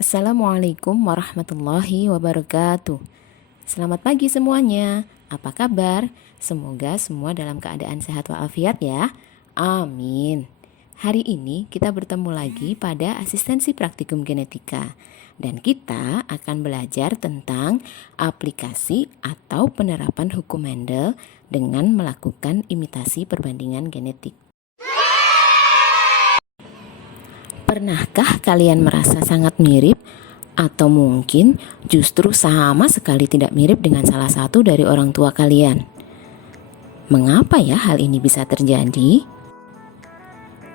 Assalamualaikum warahmatullahi wabarakatuh. Selamat pagi semuanya. Apa kabar? Semoga semua dalam keadaan sehat walafiat ya. Amin. Hari ini kita bertemu lagi pada asistensi praktikum genetika. Dan kita akan belajar tentang aplikasi atau penerapan hukum Mendel dengan melakukan imitasi perbandingan genetik. Pernahkah kalian merasa sangat mirip atau mungkin justru sama sekali tidak mirip dengan salah satu dari orang tua kalian? Mengapa ya hal ini bisa terjadi?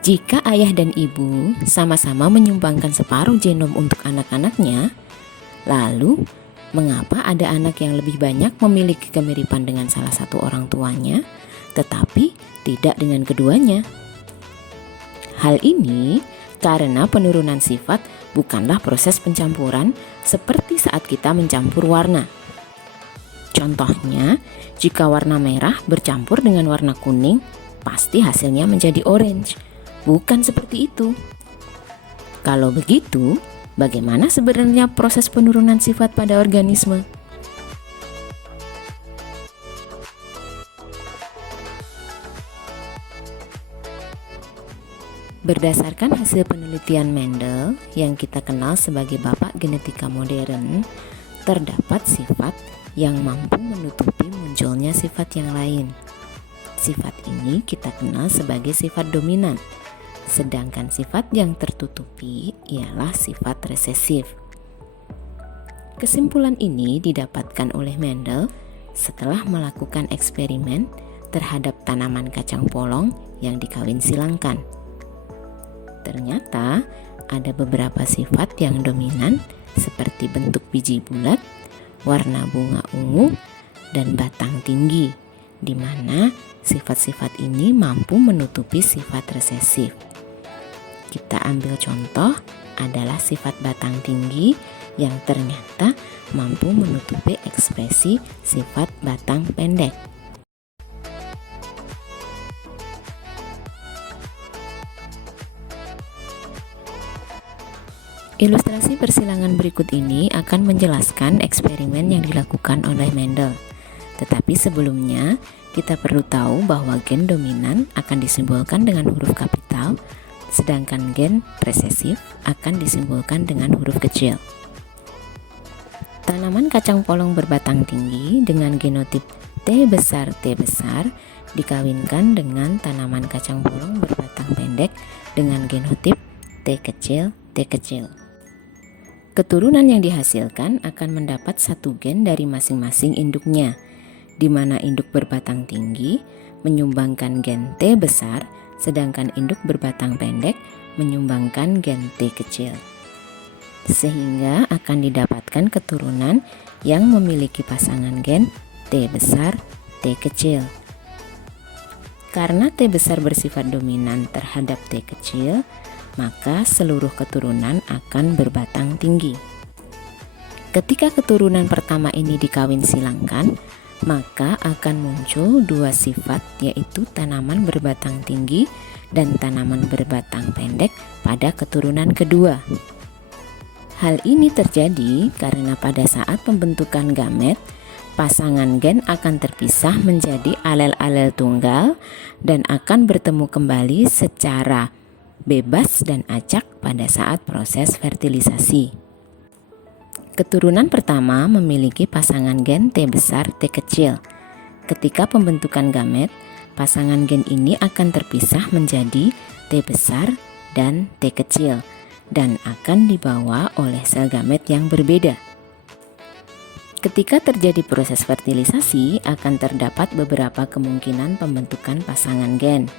Jika ayah dan ibu sama-sama menyumbangkan separuh genom untuk anak-anaknya, lalu mengapa ada anak yang lebih banyak memiliki kemiripan dengan salah satu orang tuanya, tetapi tidak dengan keduanya? Hal ini karena penurunan sifat bukanlah proses pencampuran seperti saat kita mencampur warna. Contohnya, jika warna merah bercampur dengan warna kuning, pasti hasilnya menjadi orange. Bukan seperti itu. Kalau begitu, bagaimana sebenarnya proses penurunan sifat pada organisme? Berdasarkan hasil penelitian Mendel yang kita kenal sebagai bapak genetika modern, terdapat sifat yang mampu menutupi munculnya sifat yang lain. Sifat ini kita kenal sebagai sifat dominan, sedangkan sifat yang tertutupi ialah sifat resesif. Kesimpulan ini didapatkan oleh Mendel setelah melakukan eksperimen terhadap tanaman kacang polong yang dikawin silangkan. Ternyata ada beberapa sifat yang dominan seperti bentuk biji bulat, warna bunga ungu, dan batang tinggi, di mana sifat-sifat ini mampu menutupi sifat resesif. Kita ambil contoh adalah sifat batang tinggi yang ternyata mampu menutupi ekspresi sifat batang pendek. Ilustrasi persilangan berikut ini akan menjelaskan eksperimen yang dilakukan oleh Mendel. Tetapi sebelumnya, kita perlu tahu bahwa gen dominan akan disimbolkan dengan huruf kapital, sedangkan gen resesif akan disimbolkan dengan huruf kecil. Tanaman kacang polong berbatang tinggi dengan genotip T besar dikawinkan dengan tanaman kacang polong berbatang pendek dengan genotip T kecil. Keturunan yang dihasilkan akan mendapat satu gen dari masing-masing induknya, di mana induk berbatang tinggi menyumbangkan gen T besar, sedangkan induk berbatang pendek menyumbangkan gen T kecil. Sehingga akan didapatkan keturunan yang memiliki pasangan gen T besar, T kecil. Karena T besar bersifat dominan terhadap T kecil, maka seluruh keturunan akan berbatang tinggi. Ketika keturunan pertama ini dikawin silangkan, maka akan muncul dua sifat, yaitu tanaman berbatang tinggi dan tanaman berbatang pendek pada keturunan kedua. Hal ini terjadi karena pada saat pembentukan gamet, pasangan gen akan terpisah menjadi alel-alel tunggal dan akan bertemu kembali secara bebas dan acak pada saat proses fertilisasi. Keturunan pertama memiliki pasangan gen T besar, T kecil. Ketika pembentukan gamet, pasangan gen ini akan terpisah menjadi T besar dan T kecil dan akan dibawa oleh sel gamet yang berbeda. Ketika terjadi proses fertilisasi, akan terdapat beberapa kemungkinan pembentukan pasangan gen.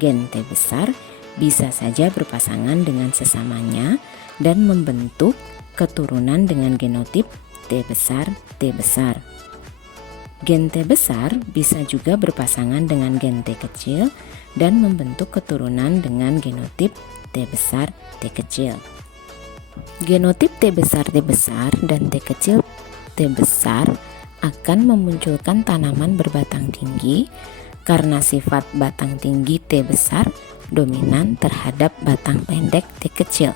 Gen T besar bisa saja berpasangan dengan sesamanya dan membentuk keturunan dengan genotip T besar. Gen T besar bisa juga berpasangan dengan gen T kecil dan membentuk keturunan dengan genotip T besar, T kecil. Genotip T besar dan T kecil T besar akan memunculkan tanaman berbatang tinggi karena sifat batang tinggi T besar dominan terhadap batang pendek T kecil.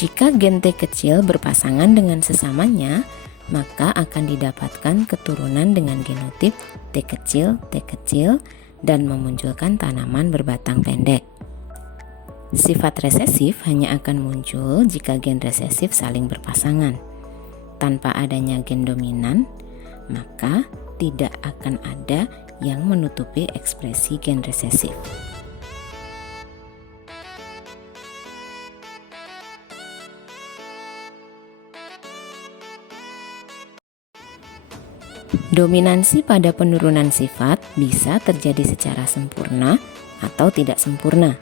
Jika gen T kecil berpasangan dengan sesamanya, maka akan didapatkan keturunan dengan genotip T kecil, dan memunculkan tanaman berbatang pendek. Sifat resesif hanya akan muncul jika gen resesif saling berpasangan. Tanpa adanya gen dominan, maka tidak akan ada yang menutupi ekspresi gen resesif. Dominansi pada penurunan sifat bisa terjadi secara sempurna atau tidak sempurna.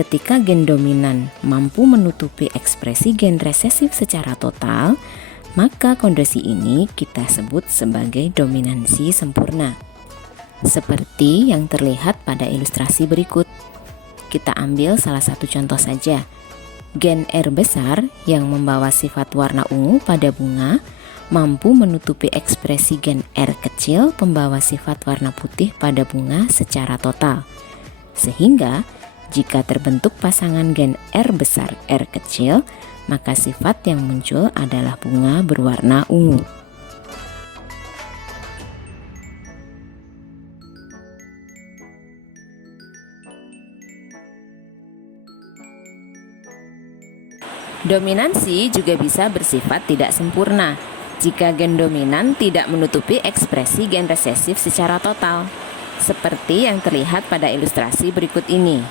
Ketika gen dominan mampu menutupi ekspresi gen resesif secara total, maka kondisi ini kita sebut sebagai dominansi sempurna. Seperti yang terlihat pada ilustrasi berikut. Kita ambil salah satu contoh saja. Gen R besar yang membawa sifat warna ungu pada bunga mampu menutupi ekspresi gen R kecil pembawa sifat warna putih pada bunga secara total. Sehingga jika terbentuk pasangan gen R besar R kecil, maka sifat yang muncul adalah bunga berwarna ungu. Dominansi juga bisa bersifat tidak sempurna jika gen dominan tidak menutupi ekspresi gen resesif secara total, seperti yang terlihat pada ilustrasi berikut ini.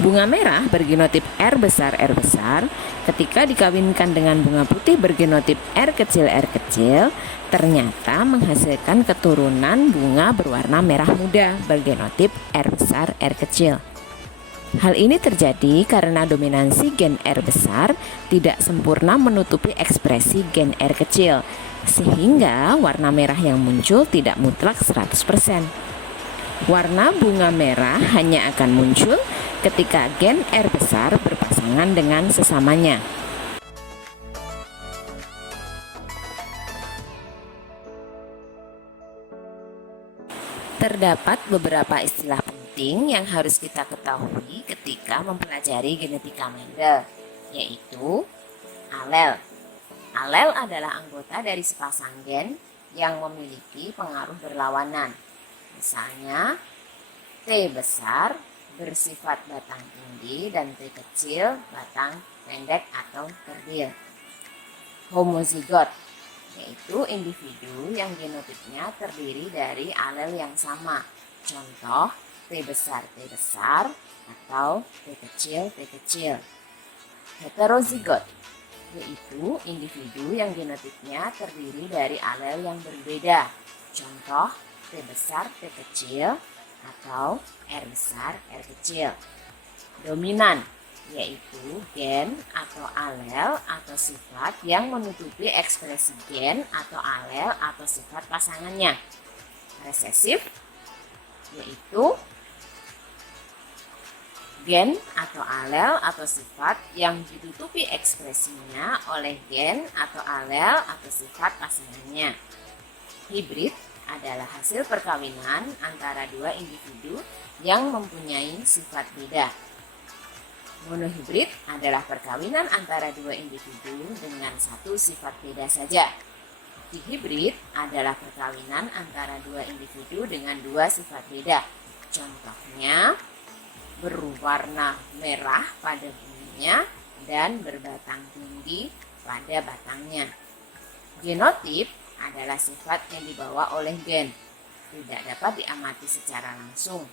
Bunga merah bergenotip R besar ketika dikawinkan dengan bunga putih bergenotip R kecil, ternyata menghasilkan keturunan bunga berwarna merah muda bergenotip R besar R kecil. Hal ini terjadi karena dominansi gen R besar tidak sempurna menutupi ekspresi gen R kecil, sehingga warna merah yang muncul tidak mutlak 100%. Warna bunga merah hanya akan muncul ketika gen R besar berpasangan dengan sesamanya. Terdapat beberapa istilah penting yang harus kita ketahui ketika mempelajari genetika Mendel, yaitu alel. Alel adalah anggota dari sepasang gen yang memiliki pengaruh berlawanan. Misalnya, T besar bersifat batang tinggi dan T kecil batang pendek atau kerdil. Homozigot, yaitu individu yang genotipnya terdiri dari alel yang sama. Contoh, T besar atau T kecil. Heterozigot, yaitu individu yang genotipnya terdiri dari alel yang berbeda. Contoh, T besar, T kecil, atau R besar, R kecil. Dominan, yaitu gen atau alel atau sifat yang menutupi ekspresi gen atau alel atau sifat pasangannya. Resesif, yaitu gen atau alel atau sifat yang ditutupi ekspresinya oleh gen atau alel atau sifat pasangannya. Hibrid adalah hasil perkawinan antara dua individu yang mempunyai sifat beda. Monohibrid adalah perkawinan antara dua individu dengan satu sifat beda saja. Dihibrid adalah perkawinan antara dua individu dengan dua sifat beda. Contohnya, berwarna merah pada bunganya dan berbatang tinggi pada batangnya. Genotip adalah sifat yang dibawa oleh gen, tidak dapat diamati secara langsung.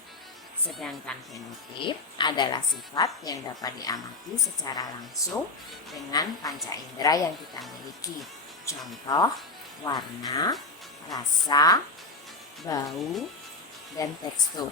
Sedangkan fenotip adalah sifat yang dapat diamati secara langsung dengan panca indera yang kita miliki. Contoh, warna, rasa, bau, dan tekstur.